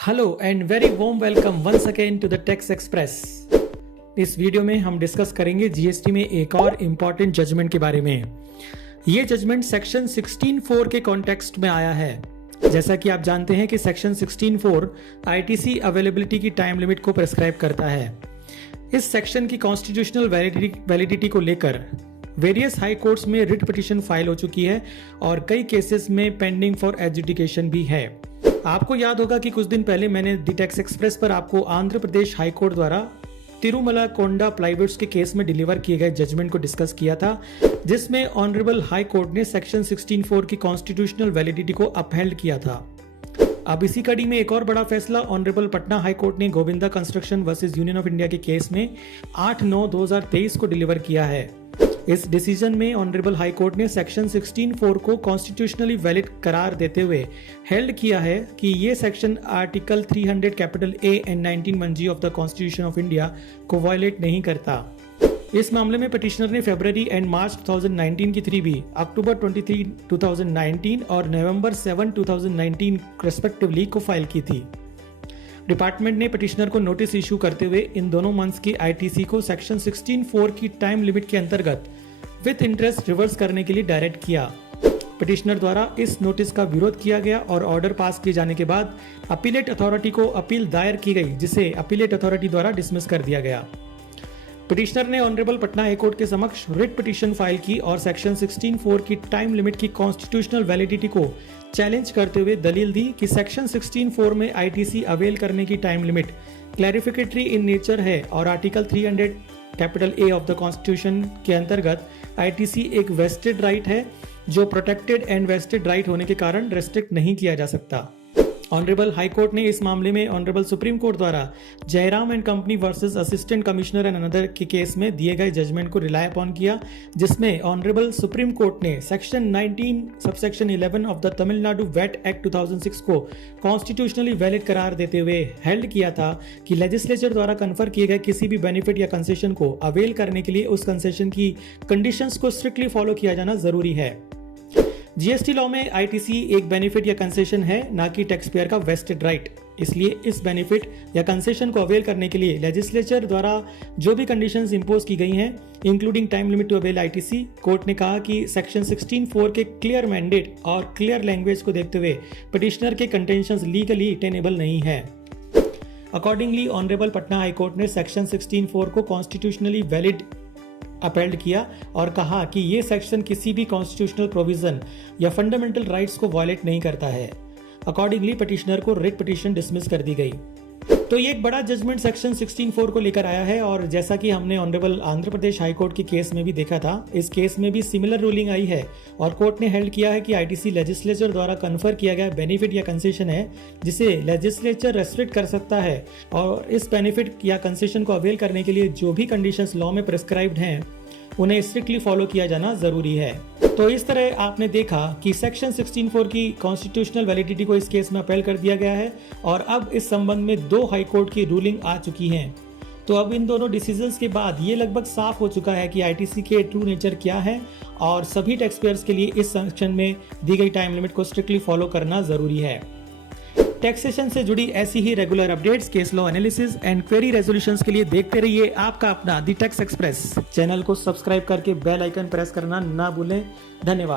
Hello and very warm welcome once again to the tax express. इस वीडियो में हम डिस्कस करेंगे जीएसटी में एक और इम्पॉर्टेंट जजमेंट के बारे में। ये जजमेंट सेक्शन 16(4) के कॉन्टेक्स्ट में आया है। जैसा कि आप जानते हैं कि सेक्शन 16(4) आईटीसी अवेलेबिलिटी की टाइम लिमिट को प्रेस्क्राइब करता है। इस सेक्शन की कॉन्स्टिट्यूशनल वैलिडिटी को लेकर वेरियस हाई कोर्ट्स में रिट पिटीशन फाइल हो चुकी है और कई केसेस में पेंडिंग फॉर एडजुडिकेशन भी है। आपको याद होगा कि कुछ दिन पहले मैंने द टैक्स एक्सप्रेस पर आपको आंध्र प्रदेश हाई कोर्ट द्वारा तिरुमला कोंडा प्लाईवुड्स के केस में डिलीवर किए गए जजमेंट को डिस्कस किया था, जिसमें ऑनरेबल हाई कोर्ट ने सेक्शन 16(4) की कॉन्स्टिट्यूशनल वैलिडिटी को अपहेल्ड किया था। अब इसी कड़ी में एक और बड़ा फैसला ऑनरेबल पटना हाई कोर्ट ने Govinda construction versus union of India के केस में 8/9/2023 को डिलीवर किया है। इस डिसीजन में ऑनरेबल हाई कोर्ट ने सेक्शन 16(4) को कॉन्स्टिट्यूशनली वैलिड करार देते हुए हेल्ड किया है कि ये section article 300 capital A and 19(1)(g) of the constitution of India को वायलेट नहीं करता। इस मामले में पिटिशनर ने फरवरी एंड मार्च 2019 की 3B, अक्टूबर 23, 2019 और नवंबर 7, 2019 रेस्पेक्टिवली को फाइल की थी। डिपार्टमेंट ने पिटिशनर को नोटिस इशू करते हुए इन दोनों मंथ्स की आईटीसी को सेक्शन 16(4) की टाइम लिमिट के अंतर्गत विद इंटरेस्ट रिवर्स करने के लिए डायरेक्ट किया। पिटिशनर द्वारा इस नोटिस का विरोध किया गया और ऑर्डर पास किए जाने के बाद अपीलेट अथॉरिटी को अपील दायर की गई, जिसे अपीलेट अथॉरिटी द्वारा डिसमिस कर दिया गया। पिटिशनर ने ऑनरेबल पटना हाई कोर्ट के समक्ष रिट पिटीशन फाइल की और सेक्शन 16(4) की टाइम लिमिट की कॉन्स्टिट्यूशनल वैलिडिटी को चैलेंज करते हुए दलील दी कि सेक्शन 16(4) में आईटीसी अवेल करने की टाइम लिमिट क्लैरिफिकेटरी इन नेचर है और article 300 capital A of the constitution के अंतर्गत आईटीसी एक वेस्टेड राइट है, जो प्रोटेक्टेड एंड वेस्टेड राइट होने के कारण रेस्ट्रिक्ट नहीं किया जा सकता। ऑनरेबल हाई कोर्ट ने इस मामले में ऑनरेबल सुप्रीम कोर्ट द्वारा Jayaram and company versus assistant commissioner and another के केस में दिए गए जजमेंट को रिलाय अपॉन किया, जिसमें ऑनरेबल सुप्रीम कोर्ट ने section 19 subsection 11 of the Tamil Nadu VAT act 2006 को कॉन्स्टिट्यूशनली वैलिड करार देते हुए हेल्ड किया था कि लेजिस्लेचर द्वारा कन्फर किए गए किसी भी बेनिफिट या कंसेशन को अवेल करने के लिए उस कंसेशन की कंडीशंस को स्ट्रिक्टली फॉलो किया जाना जरूरी है। जीएसटी लॉ में आईटीसी एक बेनिफिट या कंसेशन है, ना कि टैक्स पेयर का वेस्टेड राइट। इसलिए इस बेनिफिट या कंसेशन को अवेल करने के लिए लेजिस्लेचर द्वारा जो भी कंडीशंस इंपोज की गई हैं, including time limit to avail ITC, court ने कहा कि सेक्शन 16(4) के क्लियर मैंडेट और क्लियर लैंग्वेज को देखते हुए पिटिशनर के कंटेंशंस लीगली टेनेबल नहीं है। Accordingly honourable Patna high court ने सेक्शन 16(4) को कॉन्स्टिट्यूशनली वैलिड अपहेल्ड किया और कहा कि ये सेक्शन किसी भी कॉन्स्टिट्यूशनल प्रोविजन या फंडामेंटल राइट्स को वायलेट नहीं करता है। अकॉर्डिंगली पिटिशनर को रिट पिटीशन डिसमिस कर दी गई। तो ये एक बड़ा जजमेंट सेक्शन 16(4) को लेकर आया है और जैसा कि हमने honourable Andhra Pradesh high court के केस में भी देखा था, इस केस में भी सिमिलर रूलिंग आई है और कोर्ट ने हेल्ड किया है कि आईटीसी लेजिस्लेचर द्वारा कन्फर किया गया बेनिफिट या कंसेशन है, जिसे लेजिस्लेचर रेस्ट्रिक्ट कर सकता है और इस बेनिफिट या कंसेशन को अवेल करने के लिए जो भी कंडीशंस लॉ में प्रिस्क्राइब्ड हैं उन्हें स्ट्रिक्टली फॉलो किया जाना जरूरी है। तो इस तरह आपने देखा कि सेक्शन 16(4) की कॉन्स्टिट्यूशनल वैलिडिटी को इस केस में अपील कर दिया गया है और अब इस संबंध में 2 हाई कोर्ट की रूलिंग आ चुकी हैं। तो अब इन दोनों डिसीजंस के बाद ये लगभग साफ हो चुका है कि आईटीसी के ट्रू नेचर क्या है और सभी टैक्स पेयर्स के लिए इस सेक्शन में दी गई टाइम लिमिट को स्ट्रिक्टली फॉलो करना जरूरी है। टैक्सेशन से जुड़ी ऐसी ही regular updates, case law analysis and query resolutions के लिए देखते रहिए आपका अपना द टैक्स एक्सप्रेस। चैनल को सब्सक्राइब करके बेल आइकन प्रेस करना ना भूलें। धन्यवाद।